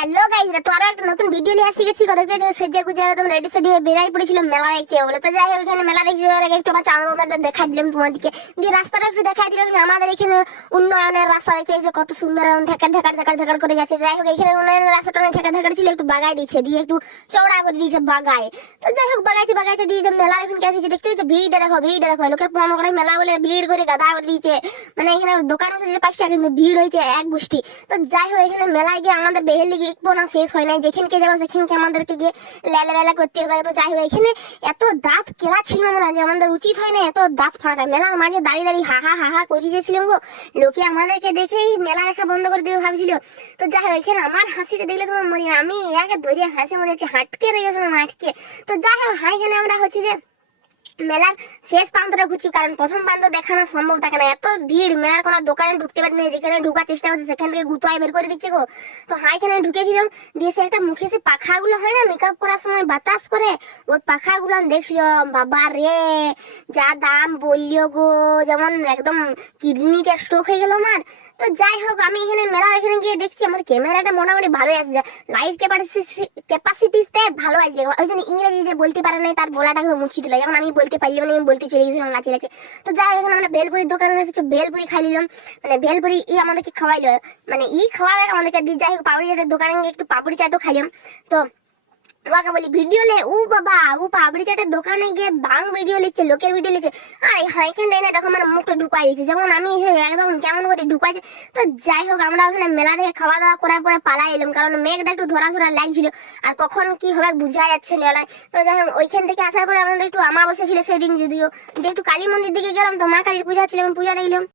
Hello guys, তো আরো একটা নতুন ভিডিও নিয়ে আসি গেছি। কথা দেখতে সেজে গুজে একদম রেডি সেডি হয়ে বেরাই পড়েছিলাম মেলা দেখতে বলে। তো যাই হোক, এখানে মেলা দেখতে যাওয়ার আগে একটু আমার চাঁদ বাজারটা দেখাই দিলাম তোমাদেরকে। দিয়ে রাস্তাটা একটু দেখাই দিলাম যে আমাদের এখানে উন্নয়নের রাস্তা দেখতে যে কত সুন্দর ঢেকার ঢেকার ঢেকার ঢেকার করে যাচ্ছে। যাই হোক, এখানে উন্নয়নের রাস্তাটা অনেক ঢেকার ঢেকার ছিল, একটু বাগাই দিচ্ছে, দিয়ে একটু চওড়া করে দিয়েছে বাগায়। তো যাই হোক, বাগাইছে বাগাইছে দিয়ে যে মেলা এখন আসছে দেখতে হচ্ছে। ভিড়টা দেখো লোকের প্রমাণ করে মেলা বলে ভিড় করে গাদা করে দিয়েছে। মানে এখানে দোকান হচ্ছে যে পাঁচটা, কিন্তু ভিড় হয়েছে এক গোষ্ঠী। তো যাই হোক, এখানে মেলায় গিয়ে আমাদের বেহেলি না শেষ হয় নাই। যেখানকে যাবো সেখানকে আমাদেরকে গিয়ে লেলা করতে হবে। তো যাই হোক, এখানে এত দাঁত কেলা ছিল না যে আমাদের উচিত হয় না এত দাঁত ফাটাটা। মেলার মাঝে দাঁড়িয়ে দাঁড়িয়ে হা হা করে দিয়েছিলাম গো। লোকে আমাদেরকে দেখেই মেলা দেখা বন্ধ করে দেবে ভাবছিল। তো যাই হোক, এখানে আমার হাসিটা দেখলে তোমার মরি, আমি একে ধরিয়ে হাসি মনে হচ্ছে হাটকে রয়ে গেছে আটকে। তো যাই হোক, এখানে আমরা হচ্ছে যে মেলার শেষ প্রান্তটা ঘুরছি, কারণ প্রথম প্রান্ত দেখানো সম্ভব থাকে না, এত ভিড়। মেলার কোনো দোকানে ঢুকতে পারি না, যেখানে ঢুকার চেষ্টা হচ্ছে সেখান থেকে গুতায় বের করে দিচ্ছে গো। তো এখানে ঢুকেছিলাম, দিয়ে সে একটা মুখে সে পাখাগুলো হয় না মেকআপ করার সময় বাতাস করে, ওই পাখাগুলো দেখছিলাম। বাবা রে, যা দাম বললিও গো, যেমন একদম কিডনিটা স্ট্রোক হয়ে গেল আমার। তো যাই হোক, আমি এখানে মেলার এখানে গিয়ে দেখছি আমার ক্যামেরাটা মোটামুটি ভালোই আসছে, লাইট ক্যাপাসিটিতে ভালো আসছে। ওই জন্য ইংরেজি যে বলতে পারে নাই তার বলাটাকে মুছিয়ে দিল, যেমন আমি বলতে পারলি মানে আমি বলতে চলে গেছিলাম লাচি লাচি। তো যাই হোক, আমরা ভেলপুরির দোকানে কিছু ভেলপুরি খাই নিলাম। মানে ভেলপুরি আমাদেরকে খাওয়াইলো, মানে খাওয়াবে আমাদেরকে দিয়ে। যাই হোক, পাপড়ি চাটের দোকানে গিয়ে একটু পাপড়ি চাটও খাইলাম। তো ওকে বলি ভিডিও লে, ও বাবা ও পাপড়ি চাটের দোকানে গিয়ে বাং ভিডিও লিখছে, লোকের ভিডিও লিখছে। আর হাইখান না দেখো আমার মুখটা ঢুকাই দিচ্ছে, যেমন আমি একদম কেমন করে ঢুকাইছে। তো যাই হোক, আমরা ওখানে মেলা থেকে খাওয়া দাওয়া করার পরে পালাই এলাম, কারণ মেঘটা একটু ধরা ধরা লাগছিল আর কখন কি হবে বোঝা যাচ্ছে না। তো যাই হোক, ওইখান থেকে আসার পরে আমাদের একটু আমাবস্যা ছিল সেদিন, যদিও একটু কালী মন্দির দিকে গেলাম। তো মা কালীর পূজা ছিল, পূজা দেখলাম।